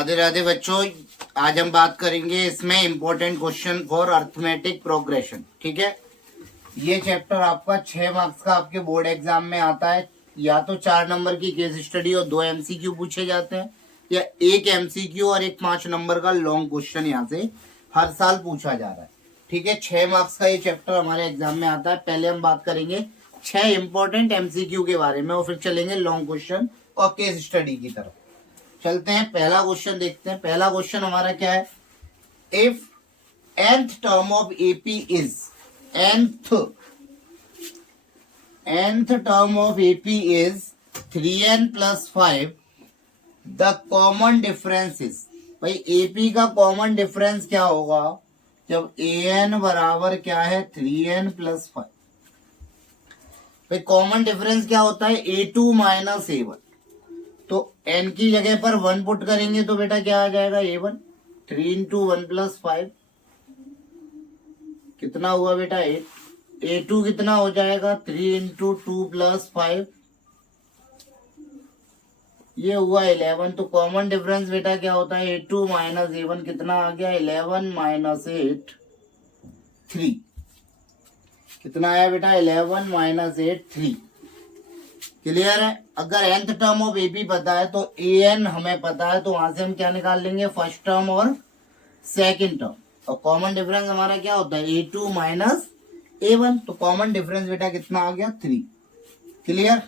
राधे राधे बच्चों, आज हम बात करेंगे इसमें important question for arithmetic progression. ठीक है, ये चैप्टर आपका 6 मार्क्स का आपके बोर्ड एग्जाम में आता है। या तो 4 नंबर की केस स्टडी और 2 एमसीक्यू पूछे जाते हैं, या 1 एमसीक्यू और एक 5 नंबर का लॉन्ग क्वेश्चन यहाँ से हर साल पूछा जा रहा है। ठीक है, 6 मार्क्स का ये चैप्टर हमारे एग्जाम में आता है। पहले हम बात करेंगे 6 इंपॉर्टेंट एमसीक्यू के बारे में और फिर चलेंगे लॉन्ग क्वेश्चन और केस स्टडी की तरफ। चलते हैं, पहला क्वेश्चन देखते हैं। पहला क्वेश्चन हमारा क्या है? If nth term of AP is nth term of AP is 3n + 5, the common difference is. भाई एपी का कॉमन डिफरेंस क्या होगा जब an बराबर क्या है 3n + 5। भाई कॉमन डिफरेंस क्या होता है? a2 - a1। तो n की जगह पर 1 पुट करेंगे तो बेटा क्या आ जाएगा? a1। 3 × 1 + 5 कितना हुआ बेटा? 8। a2 कितना हो जाएगा? 3 × 2 + 5 ये हुआ 11। तो कॉमन डिफरेंस बेटा क्या होता है? a2 - a1 कितना आ गया? 11 - 8 3 कितना आया बेटा? 11 - 8 3। क्लियर है? अगर nth टर्म ऑफ एपी पता है तो an हमें पता है, तो वहां से हम क्या निकाल लेंगे? फर्स्ट टर्म और सेकंड टर्म। और कॉमन डिफरेंस हमारा क्या होता है? a2 - a1। तो कॉमन डिफरेंस बेटा कितना आ गया? 3। क्लियर?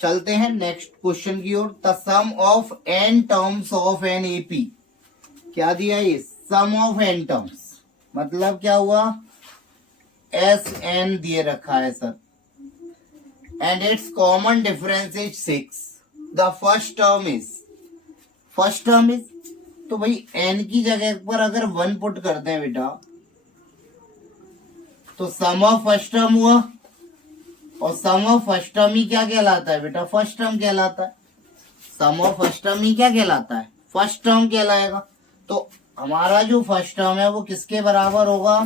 चलते हैं नेक्स्ट क्वेश्चन की ओर। The sum of n terms of an AP. क्या दिया ये? सम ऑफ n टर्म्स मतलब क्या हुआ? Sn दिए रखा है sir, and its common difference is 6. The first term is तो भाई n की जगह पर अगर 1 पुट करते हैं बेटा तो सम ऑफ फर्स्ट टर्म हुआ, और सम ऑफ फर्स्ट टर्म ही क्या कहलाता है बेटा? फर्स्ट टर्म कहलाता है। सम ऑफ फर्स्ट टर्म ही क्या कहलाता है? फर्स्ट टर्म कहलाएगा। तो हमारा जो फर्स्ट टर्म है वो किसके बराबर होगा?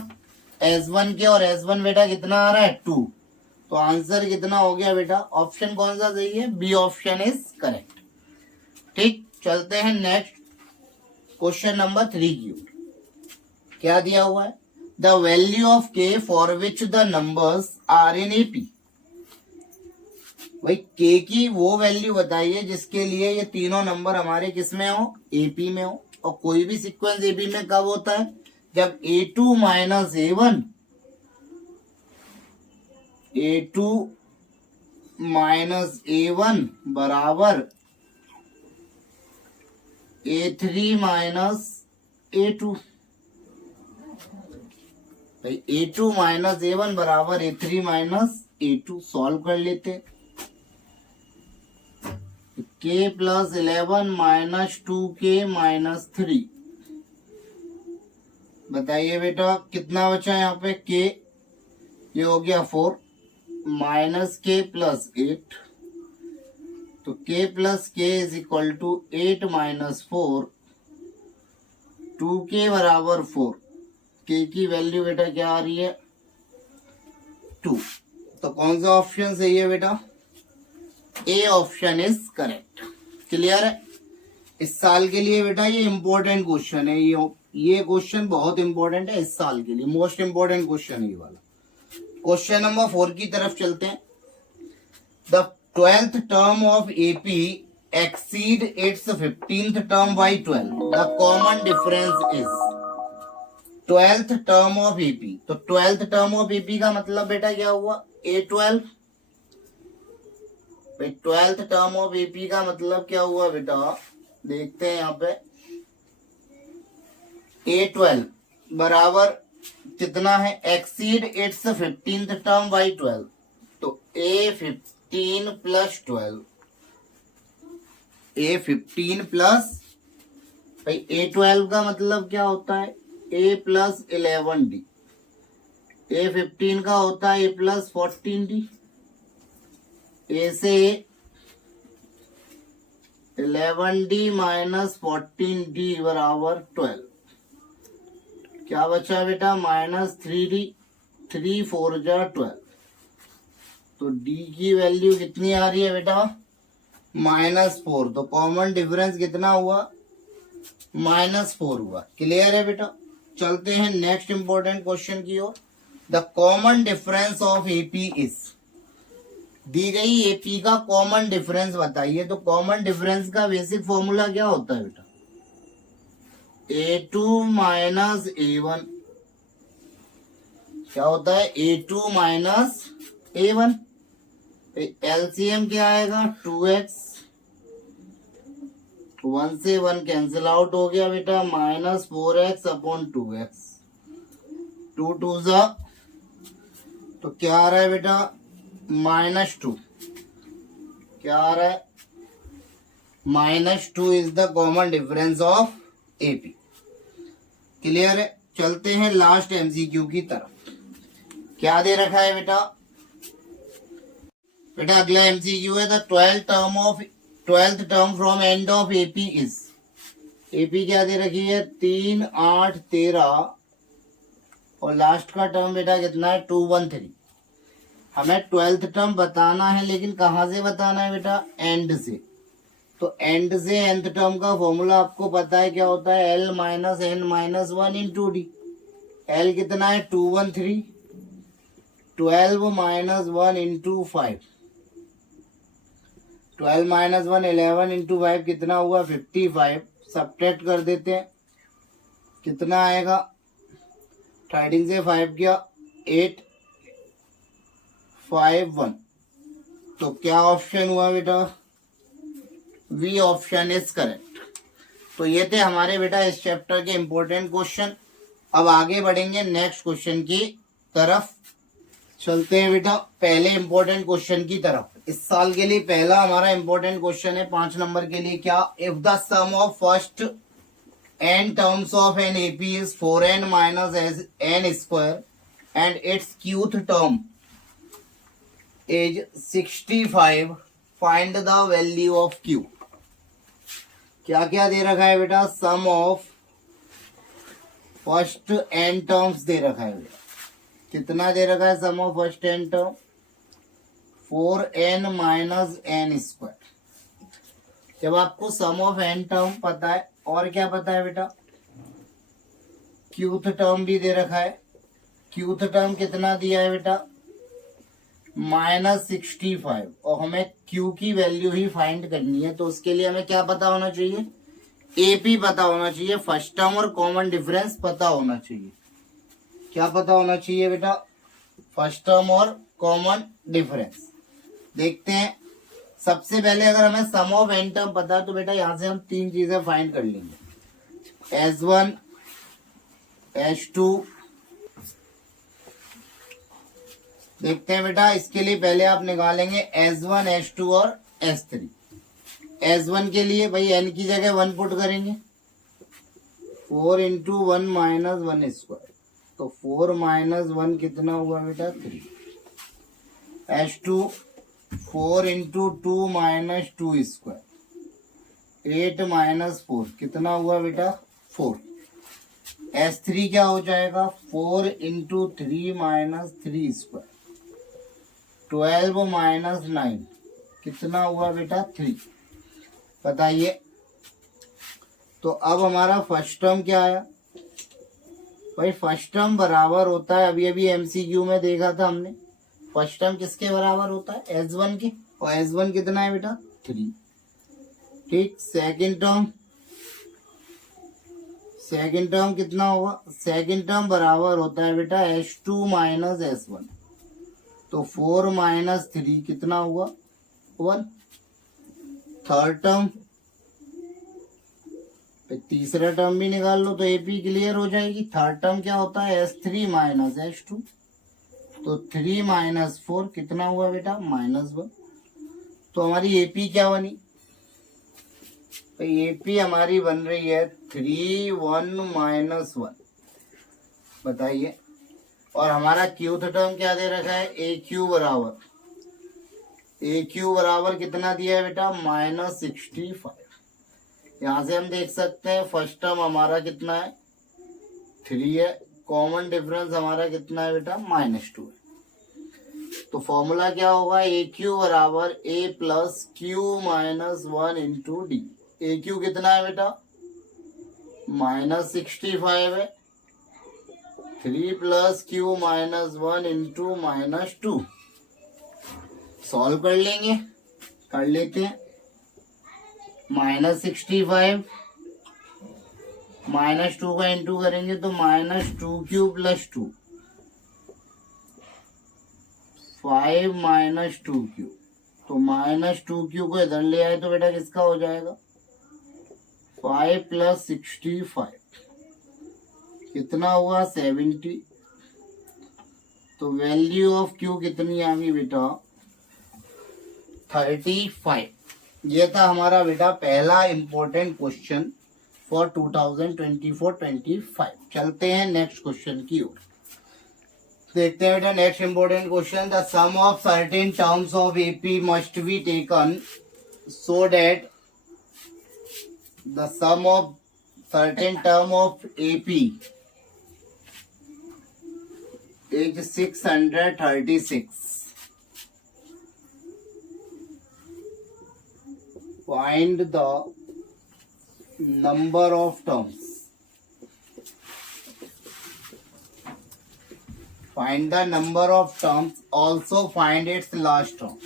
s1 के। और s1 बेटा कितना आ रहा है? 2। तो आंसर कितना हो गया बेटा? ऑप्शन कौन सा सही है? B option is correct. ठीक, चलते हैं नेक्स्ट क्वेश्चन नंबर 3 की ओर। क्या दिया हुआ है? The value of k for which the numbers are in AP. भाई k की वो वैल्यू बताइए जिसके लिए ये तीनों नंबर हमारे किस में हो? एपी में हो। और कोई भी सीक्वेंस एपी में कब होता है? जब a2 - a1 बराबर a3 - a2। भाई a2 - a1 बराबर a3 - a2 सॉल्व कर लेते। k + 11 - 2k - 3 बताइए बेटा कितना बचा यहाँ पे? k ये हो गया 4 -k + 8। तो k + k = 8 - 4। 2k बराबर 4। k की वैल्यू बेटा क्या आ रही है? 2। तो कौन सा ऑप्शन सही है बेटा? A option is correct. Clear है? इस साल के लिए बेटा ये इंपॉर्टेंट क्वेश्चन है। ये क्वेश्चन बहुत इंपॉर्टेंट है इस साल के लिए, मोस्ट इंपॉर्टेंट क्वेश्चन है ये वाला। क्वेश्चन नंबर 4 की तरफ चलते हैं। The 12th term of AP exceed it's 15th term by 12। The common difference is. 12th term of AP, तो 12th टर्म ऑफ एपी का मतलब बेटा क्या हुआ? a12। भाई 12th टर्म ऑफ एपी का मतलब क्या हुआ बेटा? देखते हैं यहाँ पे। a12 बराबर कितना है? Exceed it's 15th term by 12। तो a15 + 12। a15 प्लस भाई a12 का मतलब क्या होता है? a + 11d। a15 का होता है a + 14d। a से 11d - 14d बराबर 12। क्या बचा बेटा? -3d। 3 × 4 = 12। तो d की वैल्यू कितनी आ रही है बेटा? -4। तो कॉमन डिफरेंस कितना हुआ? -4 हुआ। क्लियर है बेटा। चलते हैं नेक्स्ट इंपॉर्टेंट क्वेश्चन की ओर। The common difference of AP is, दी गई एपी का कॉमन डिफरेंस बताइए। तो कॉमन डिफरेंस का बेसिक फॉर्मूला क्या होता है बेटा? A2 माइनस A1 क्या होता है? A2 minus A1। एलसीएम क्या आएगा? 2x, 1 से 1 कैंसिल आउट हो गया बेटा, -4x अपॉन 2x, 2 2 जा, तो क्या आ रहा है बेटा? -2। क्या आ रहा है? -2 is the common difference of AP. Clear है। चलते हैं लास्ट एमसीक्यू की तरफ। क्या दे रखा है बेटा? बेटा अगला एमसीक्यू है the 12th term from end of AP is. AP क्या दे रखी है? 3 8 13 और लास्ट का टर्म बेटा कितना है? 2 1 3। हमें 12th टर्म बताना है, लेकिन कहाँ से बताना है बेटा? एंड से। तो एंड से nth टर्म का फॉर्मूला आपको पता है क्या होता है? L minus n minus 1 into D. L कितना है? 2 1 3, 12 माइनस 1 इंटू 5, 12 माइनस 1 11 इंटू 5 कितना हुआ? 55। सब्ट्रैक्ट कर देते हैं, कितना आएगा? 13 से 5 गया 8 5 1। तो क्या ऑप्शन हुआ बेटा? B option is correct. तो ये थे हमारे बेटा इस चैप्टर के इंपॉर्टेंट क्वेश्चन। अब आगे बढ़ेंगे नेक्स्ट क्वेश्चन की तरफ। चलते हैं बेटा पहले इंपॉर्टेंट क्वेश्चन की तरफ। इस साल के लिए पहला हमारा इंपॉर्टेंट क्वेश्चन है 5 नंबर के लिए। क्या? If the sum of first n terms of an AP is 4n minus n square and its qth term is 65, find the value of q. क्या क्या दे रखा है बेटा? Sum of first n terms दे रखा है बेटा। कितना दे रखा है sum of first n term? 4n minus n square. जब आपको सम ऑफ n टर्म पता है और क्या पता है बेटा? क्यूथ टर्म भी दे रखा है। क्यूथ टर्म कितना दिया है बेटा? -65। और हमें क्यू की वैल्यू ही फाइंड करनी है। तो उसके लिए हमें क्या पता होना चाहिए? एपी पता होना चाहिए, फर्स्ट टर्म और कॉमन डिफरेंस पता होना चाहिए। क्या पता होना चाहिए बेटा? फर्स्ट टर्म और कॉमन डिफरेंस। देखते हैं। सबसे पहले अगर हमें सम ऑफ n टर्म पता है तो बेटा यहां से हम 3 चीजें फाइंड कर लेंगे, S1 S2। देखते हैं बेटा, इसके लिए पहले आप निकालेंगे S1 S2 और S3। S1 के लिए भाई n की जगह 1 पुट करेंगे, 4 इंटू 1 माइनस 1 स्क्वायर, तो 4 माइनस 1 कितना हुआ बेटा? 3। S2 4 into 2 minus 2 square, 8 minus 4 कितना हुआ बेटा? 4। S3 क्या हो जाएगा? 4 इंटू 3 माइनस 3 स्क्वायर, 12 माइनस 9 कितना हुआ बेटा? 3। बताइए। तो अब हमारा फर्स्ट टर्म क्या आया भाई? फर्स्ट टर्म बराबर होता है, अभी अभी एमसीक्यू में देखा था हमने, फर्स्ट टर्म किसके बराबर होता है? S1 के। और S1 कितना है बेटा? 3। ठीक। सेकंड टर्म कितना होगा? सेकंड टर्म बराबर होता है बेटा S2 माइनस S1, तो 4 माइनस 3 कितना हुआ? 1। थर्ड टर्म, तीसरा टर्म भी निकाल लो तो एपी क्लियर हो जाएगी। थर्ड टर्म क्या होता है? S3 माइनस S2, तो 3 माइनस 4 कितना हुआ बेटा? -1। तो हमारी एपी क्या बनी? तो एपी हमारी बन रही है 3 1 माइनस 1। बताइए। और हमारा क्यूथ टर्म क्या दे रखा है? AQ बराबर कितना दिया है बेटा? -65। यहाँ से हम देख सकते हैं फर्स्ट टर्म हमारा कितना है? 3 है। कॉमन डिफरेंस हमारा कितना है बेटा? -2 है। तो फॉर्मूला क्या होगा? AQ बराबर A plus Q minus 1 into D. AQ कितना है बेटा? -65 है, 3 + q - 1 इंटू -2। सॉल्व कर लेंगे, कर लेते हैं। -65 -2 का इंटू करेंगे तो -2q + 2, 5 - 2q। तो -2q को इधर ले आए तो बेटा किसका हो जाएगा, 5 + 65 कितना हुआ, 70। तो वैल्यू ऑफ q कितनी आ गई बेटा, 35। ये था हमारा बेटा पहला इंपॉर्टेंट क्वेश्चन फॉर 2024-25। चलते हैं नेक्स्ट क्वेश्चन की ओर। देखते हैं बेटा next important question. The sum of certain terms of AP must be taken so that the sum of certain term of AP is 636। Find the number of terms. Find the number of terms. Also find its last term.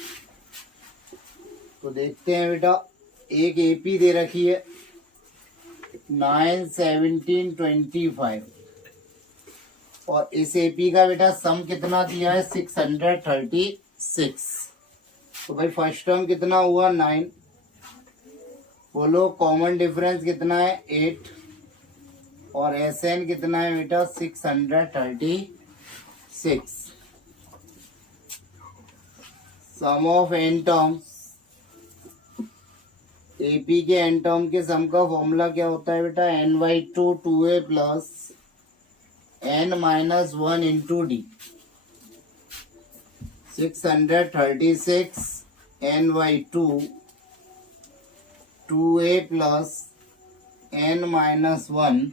तो देखते हैं बेटा, एक AP दे रखी है 9, 17, 25 और इस AP का बेटा सम कितना दिया है, 636। तो भाई फर्स्ट टर्म कितना हुआ, 9। बोलो कॉमन डिफरेंस कितना है, 8 और एसएन कितना है बेटा, 636। सम ऑफ एन टर्म्स, एपी के एन टर्म के सम का फॉर्मूला क्या होता है बेटा, n/2 2a plus n-1 into D. 636 n/2 2a plus n-1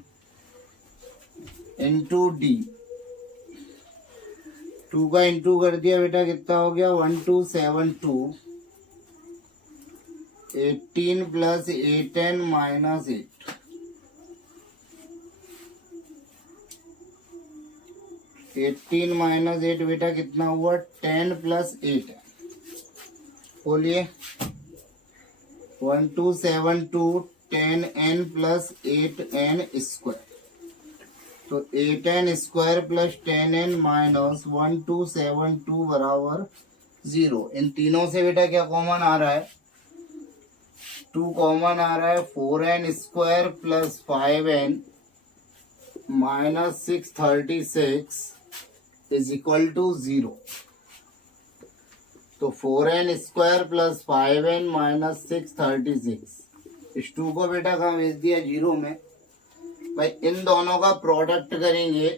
into D. 2 का इंटू कर दिया बेटा, कितना हो गया, 1272। 18 + 8n - 8। 18 - 8 बेटा कितना हुआ, 10 + 8। बोलिए 1272 10n + 8n स्क्वायर। तो 8n square plus 10n minus 1272 बराबर 0। इन तीनों से बेटा क्या कॉमन आ रहा है, 2 कॉमन आ रहा है। 4n square plus 5n minus 636 is equal to 0। तो 4n square plus 5n minus 636, इस 2 को बेटा कहाँ भेज दिया, 0 में। भाई इन दोनों का प्रोडक्ट करेंगे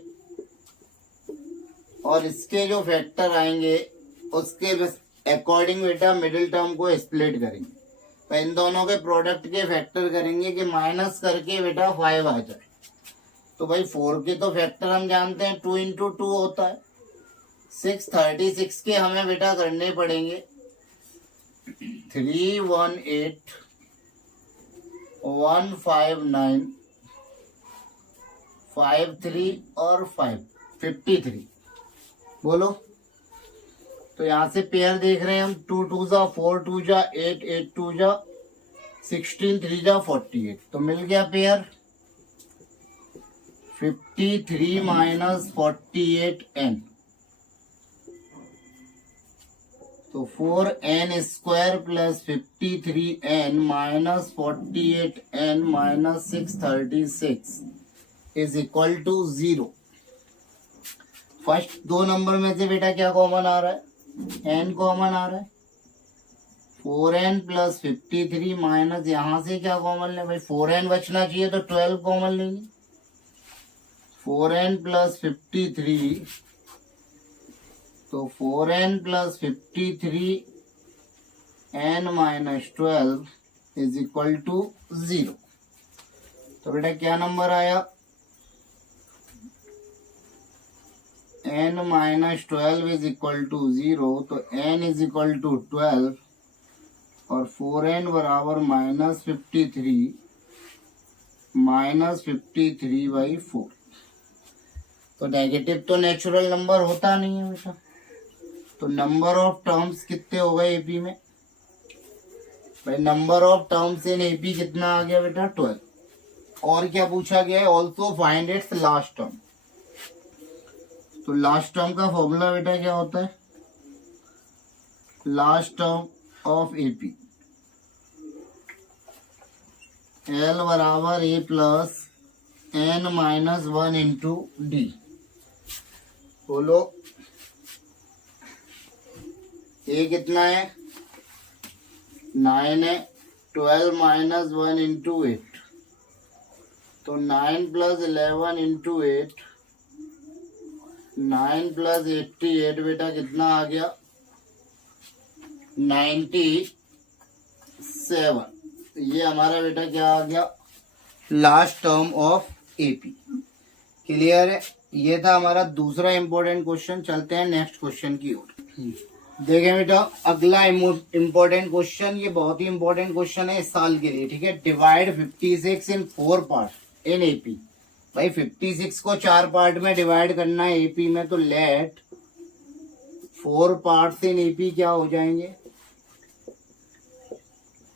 और इसके जो फैक्टर आएंगे उसके अकॉर्डिंग बेटा मिडिल टर्म को स्प्लिट करेंगे। भाई इन दोनों के प्रोडक्ट के फैक्टर करेंगे कि माइनस करके बेटा 5 आ जाए। तो भाई 4 के तो फैक्टर हम जानते हैं 2 × 2 होता है। 636 के हमें बेटा करने पड़ेंगे 318 159 53 और 53। बोलो, तो यहाँ से पेयर देख रहे हैं हम, 2 2 जा 4 2 जा 8 8 2 जा 16 3 जा 48। तो मिल गया पेयर 53 माइनस 48n। तो 4n square plus 53n minus 48n minus 636 is equal to 0। First 2 number में से बेटा क्या कॉमन आ रहा है, n कॉमन आ रहा है। 4n प्लस 53 माइनस यहाँ से क्या कॉमन ले, भाई 4n बचना चाहिए तो 12 कॉमन लेंगे। 4n प्लस 53, तो 4n plus 53 n minus 12 is equal to 0। तो बेटा क्या नंबर आया, n minus 12 is equal to 0। तो n इज इक्वल टू 12 और 4n बराबर माइनस 53 -53/4। तो नेगेटिव तो नेचुरल नंबर होता नहीं है बेटा। तो नंबर ऑफ टर्म्स कितने हो गए एपी में भाई? Number of terms in AP कितना आ गया बेटा? 12। और क्या पूछा गया है? Also find its last term. तो लास्ट टर्म का फॉर्मूला बेटा क्या होता है? Last term of AP L बराबर ए प्लस n-1 इंटू डी। बोलो ए कितना है? 9 है। 12 - 1 इंटू 8, तो 9 + 11 इंटू 8, 9 + 88 बेटा कितना आ गया? 97। ये हमारा बेटा क्या आ गया? Last term of AP. Clear है? ये था हमारा दूसरा इंपॉर्टेंट क्वेश्चन। चलते हैं नेक्स्ट क्वेश्चन की ओर। देखें बेटा, अगला इंपॉर्टेंट क्वेश्चन, ये बहुत ही इंपॉर्टेंट क्वेश्चन है इस साल के लिए, ठीक है। Divide 56 in 4 part in AP. भाई 56 को 4 पार्ट में डिवाइड करना है एपी में, तो लेट 4 पार्ट्स इन एपी क्या हो जाएंगे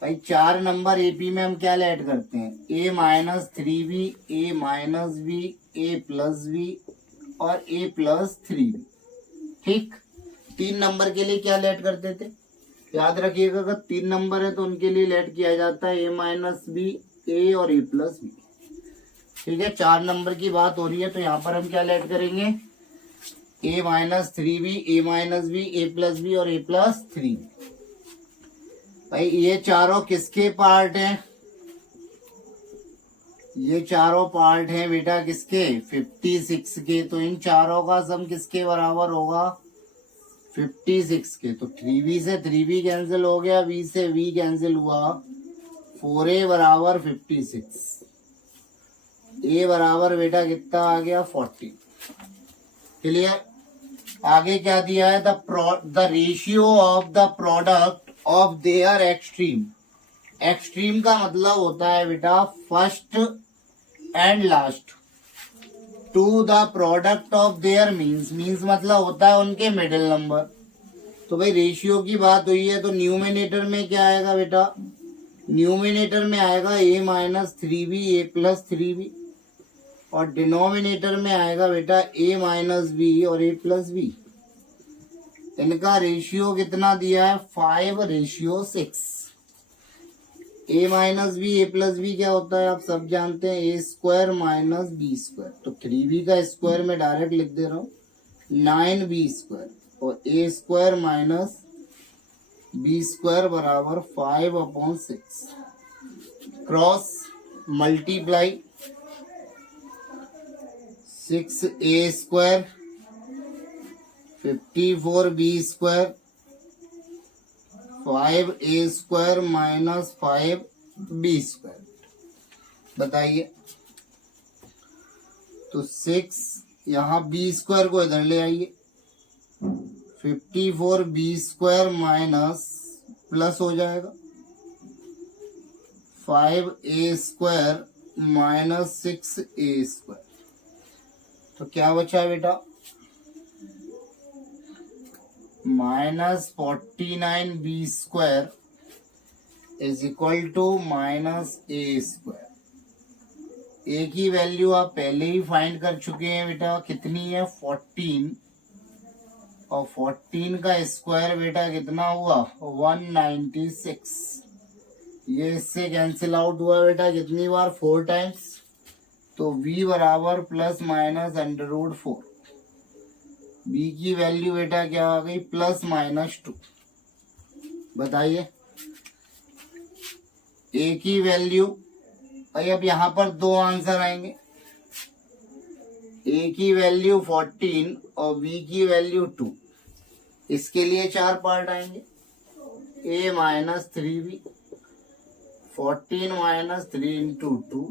भाई? 4 नंबर एपी में हम क्या लेट करते हैं? a-3b, a-b, a+b और a+3b। ठीक, 3 नंबर के लिए क्या लेट करते थे? याद रखिएगा, अगर 3 नंबर है तो उनके लिए लेट किया जाता है a-b, a और a+b। ठीक है, 4 नंबर की बात हो रही है तो यहाँ पर हम क्या लेट करेंगे? a-3b, a-b, a+b और a+3b। भाई ये चारों किसके पार्ट हैं? ये चारों पार्ट हैं बेटा किसके? 56 के। तो इन चारों का सम किसके बराबर होगा? 56 के। तो 3b से 3b कैंसिल हो गया, b से b कैंसिल हुआ, 4a बराबर 56। a बराबर बेटा कितना आ गया? 40। क्लियर? आगे क्या दिया है? The ratio of the product of their extreme. Extreme का मतलब होता है बेटा first and last, to the product of their means मतलब होता है उनके मिडिल नंबर। तो भाई रेशियो की बात हुई है तो न्यूमिनेटर में क्या आएगा बेटा? न्यूमिनेटर में आएगा a-3b, a+3b और डिनोमिनेटर में आएगा बेटा a-b और a+b। इनका रेशियो कितना दिया है? 5:6। a-b, a+b क्या होता है आप सब जानते हैं? a² - b²। तो 3b का स्क्वायर में डायरेक्ट लिख दे रहा हूँ, 9b² और a² - b² बराबर 5/6। Cross multiply 6a² 54b² 5a² - 5b²। बताइए, तो 6 यहाँ b² को इधर ले आइए, 54b² माइनस प्लस हो जाएगा 5a² - 6a²। तो क्या बचा बेटा? -49b² is equal to -a²। ए की वैल्यू आप पहले ही फाइंड कर चुके हैं बेटा, कितनी है? 14। और 14 का स्क्वायर बेटा कितना हुआ? 196। ये इससे कैंसिल आउट हुआ बेटा कितनी बार? 4 टाइम्स। तो v बराबर ±√4। b की वैल्यू बेटा क्या आ गई? +-2। बताइए, a की वैल्यू भाई अब यहाँ पर 2 आंसर आएंगे। a की वैल्यू 14 और b की वैल्यू 2। इसके लिए 4 पार्ट आएंगे। a-3b 14 - 3 इंटू 2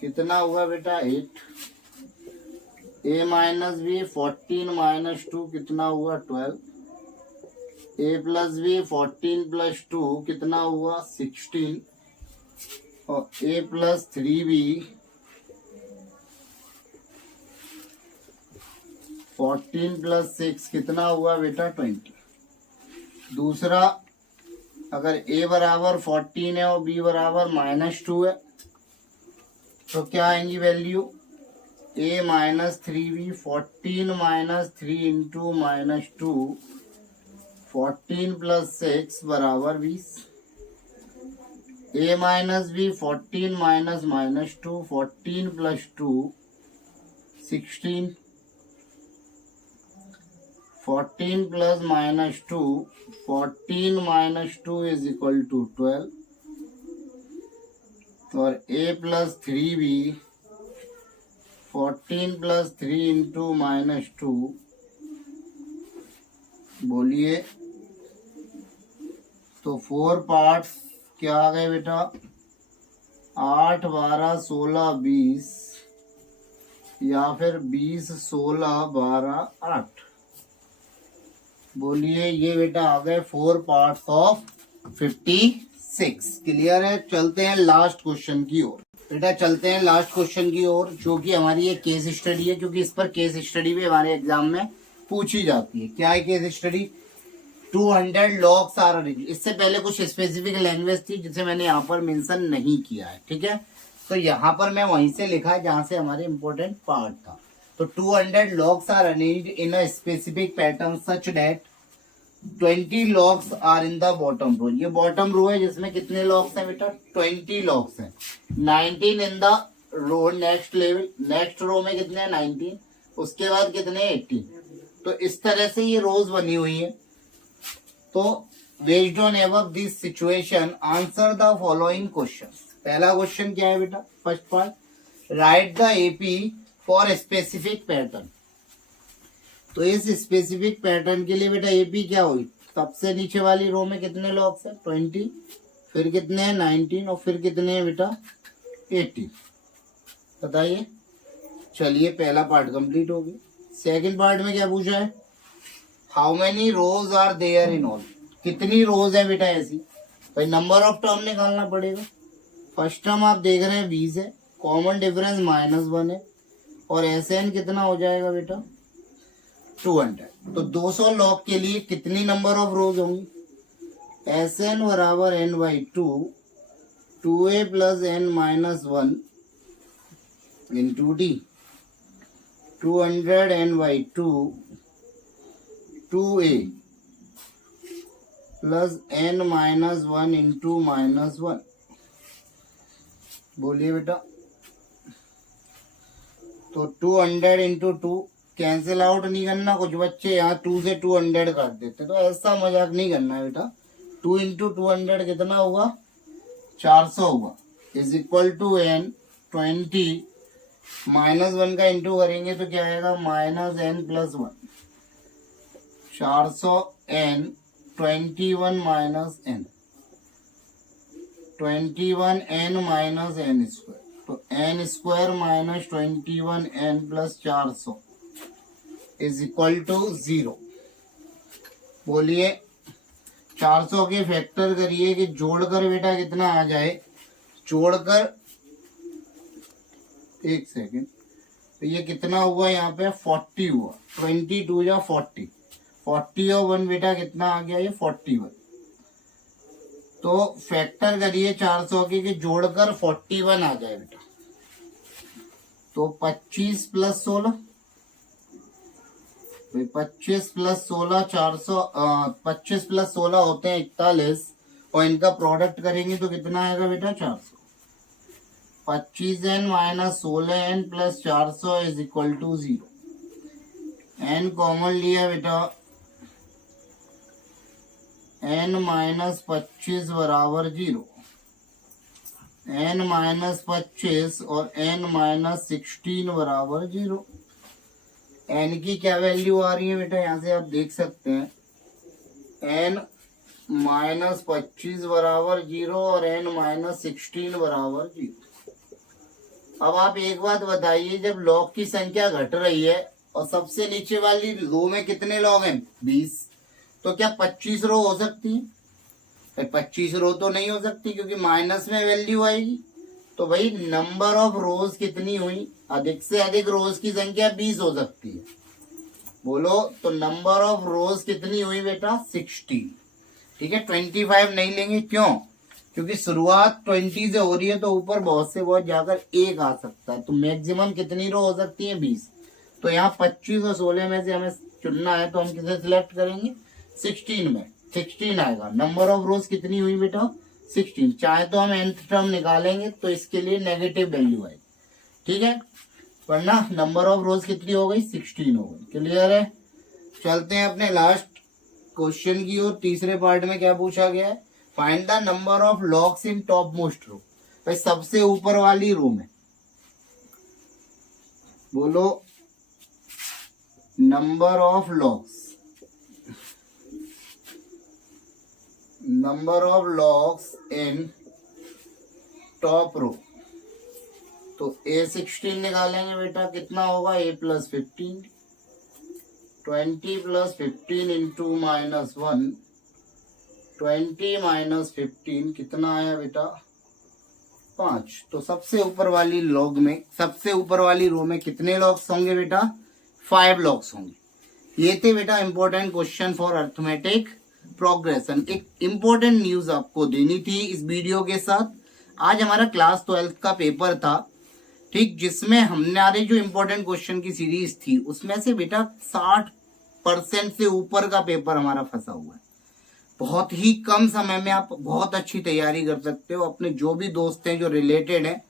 कितना हुआ बेटा? 8। a-b 14 - 2 कितना हुआ? 12। a+b 14 + 2 कितना हुआ? 16। और a+3b 14 + 6 कितना हुआ बेटा 20। दूसरा अगर a बराबर 14 है और b बराबर -2 है तो क्या आएंगी वैल्यू a-3b 14 - 3 इंटू -2 14 + 6 बराबर 20। a - b 14 - -2 14 + 2 16 14 + -2 14 - 2 = 12 और a+3b 14 + 3 इंटू -2 बोलिए तो 4 पार्ट्स क्या आ गए बेटा 8 12 16 20 या फिर 20 16 12 8। बोलिए ये बेटा आ गए 4 पार्ट्स ऑफ 56। क्लियर है। चलते हैं लास्ट क्वेश्चन की ओर। बेटा चलते हैं लास्ट क्वेश्चन की ओर जो कि हमारी एक केस स्टडी है, क्योंकि इस पर केस स्टडी भी हमारे एग्जाम में पूछी जाती है। क्या है case study 200 logs are arranged. इससे पहले कुछ स्पेसिफिक लैंग्वेज थी जिसे मैंने यहाँ पर मेंशन नहीं किया है, ठीक है। तो यहाँ पर मैं वहीं से लिखा है जहां से हमारे इंपॉर्टेंट पार्ट था। तो 200 logs are arranged in a specific pattern such that 20 logs are in the bottom row. ये बॉटम रो है जिसमें कितने लॉग्स हैं बेटा 20 लॉग्स हैं। 19 in the row next level, next row में कितने हैं 19, उसके बाद कितने 18। तो इस तरह से ये रोज बनी हुई है। तो based on above this situation answer the following questions. पहला क्वेश्चन क्या है बेटा first part right the AP for specific pattern. तो इस स्पेसिफिक पैटर्न के लिए बेटा एपी क्या हुई, सबसे नीचे वाली रो में कितने लॉग्स है 20, फिर कितने हैं 19 और फिर कितने हैं बेटा 18। बताइए। चलिए पहला पार्ट कंप्लीट हो गया। सेकंड पार्ट में क्या पूछा है how many rows are there in all. कितनी रोज है बेटा ऐसी, भाई नंबर ऑफ टर्म निकालना पड़ेगा। फर्स्ट टर्म आप देख रहे हैं 20 है, कॉमन डिफरेंस -1 है और SN कितना हो जाएगा बेटा 200। तो 200 लॉग के लिए कितनी नंबर ऑफ रोज होंगी SN बराबर n/2 2a + n-1 into d 200 n/2 2a + n-1 into -1। बोलिए बेटा। तो 200 इंटू 2 कैंसिल आउट नहीं करना। कुछ बच्चे यहाँ 2 से 200 काट देते, तो ऐसा मजाक नहीं करना है बेटा। 2 इंटू 200 कितना हुआ 400 हुआ इज इक्वल टू n 20 -1 का इंटू करेंगे तो क्या आएगा -n+1 400 n 21 - n 21 n - n square. तो n square - 21 n + 400 is equal to 0। बोलिए 400 के फैक्टर करिए कि जोड़कर बेटा कितना आ जाए, जोड़कर एक सेकेंड। तो ये कितना हुआ यहाँ पे 40 हुआ, 22 या 40 40 और 1 बेटा कितना आ गया ये 41। तो फैक्टर करिए 400 के कि जोड़कर 41 आ जाए बेटा। तो 25 + 16 25 + 16 400 25 + 16 होते हैं 41 और इनका प्रोडक्ट करेंगे तो कितना आएगा बेटा 400। 25n - 16n + 400 is equal to 0। n common लिया बेटा, n - 25 बराबर 0, n - 25 और n - 16 बराबर 0। n की क्या वैल्यू आ रही है बेटा यहाँ से आप देख सकते हैं, n - 25 बराबर 0 और n - 16 बराबर 0। अब आप एक बात बताइए, जब लॉग की संख्या घट रही है और सबसे नीचे वाली रो में कितने लॉग हैं 20, तो क्या 25 रो हो सकती है? 25 रो तो नहीं हो सकती क्योंकि माइनस में वैल्यू आएगी। तो भाई नंबर ऑफ रोज कितनी हुई, अधिक से अधिक रोज की संख्या 20 हो सकती है, बोलो। तो नंबर ऑफ रोज कितनी हुई बेटा 60, ठीक है। 25 नहीं लेंगे, क्यों, क्योंकि शुरुआत 20 से हो रही है, तो ऊपर बहुत से बहुत जाकर 1 आ सकता है, तो मैक्सिमम कितनी रो हो सकती है 20। तो यहाँ 25 और 16 में से हमें चुनना है, तो हम किसे सिलेक्ट करेंगे 16 में, 16 आएगा। नंबर ऑफ रोज कितनी हुई बेटा 16, चाहे तो हम nth टर्म निकालेंगे तो इसके लिए नेगेटिव वैल्यू आएगी, ठीक है, वरना नंबर ऑफ रोज कितनी हो गई 16 हो गई। क्लियर है। चलते हैं अपने लास्ट क्वेश्चन की ओर। तीसरे पार्ट में क्या पूछा गया है, find the number of locks in top most row. भाई सबसे ऊपर वाली रो में, बोलो number of locks, number of locks in top row. तो A16 निकालेंगे बेटा, कितना होगा A + 15, 20 + 15 इंटू -1, 20 - 15 कितना आया बेटा 5। तो सबसे ऊपर वाली लॉग में, सबसे ऊपर वाली रो में कितने लॉग्स होंगे बेटा 5 लॉग्स होंगे। ये थे बेटा important question for arithmetic progression. एक इंपॉर्टेंट न्यूज आपको देनी थी इस वीडियो के साथ। आज हमारा क्लास 12th का पेपर था, ठीक, जिसमें हमारे जो इंपॉर्टेंट क्वेश्चन की सीरीज थी उसमें से बेटा 60% से ऊपर का पेपर हमारा फंसा हुआ है। बहुत ही कम समय में आप बहुत अच्छी तैयारी कर सकते हो। अपने जो भी दोस्त हैं जो रिलेटेड हैं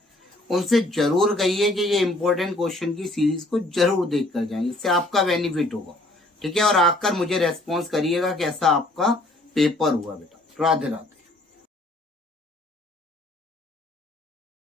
उनसे जरूर कहिए कि ये इंपॉर्टेंट क्वेश्चन की सीरीज को जरूर देख कर जाएं, इससे आपका बेनिफिट होगा, ठीक है। और आकर मुझे रेस्पॉन्स करिएगा कैसा आपका पेपर हुआ बेटा। राधे राधे।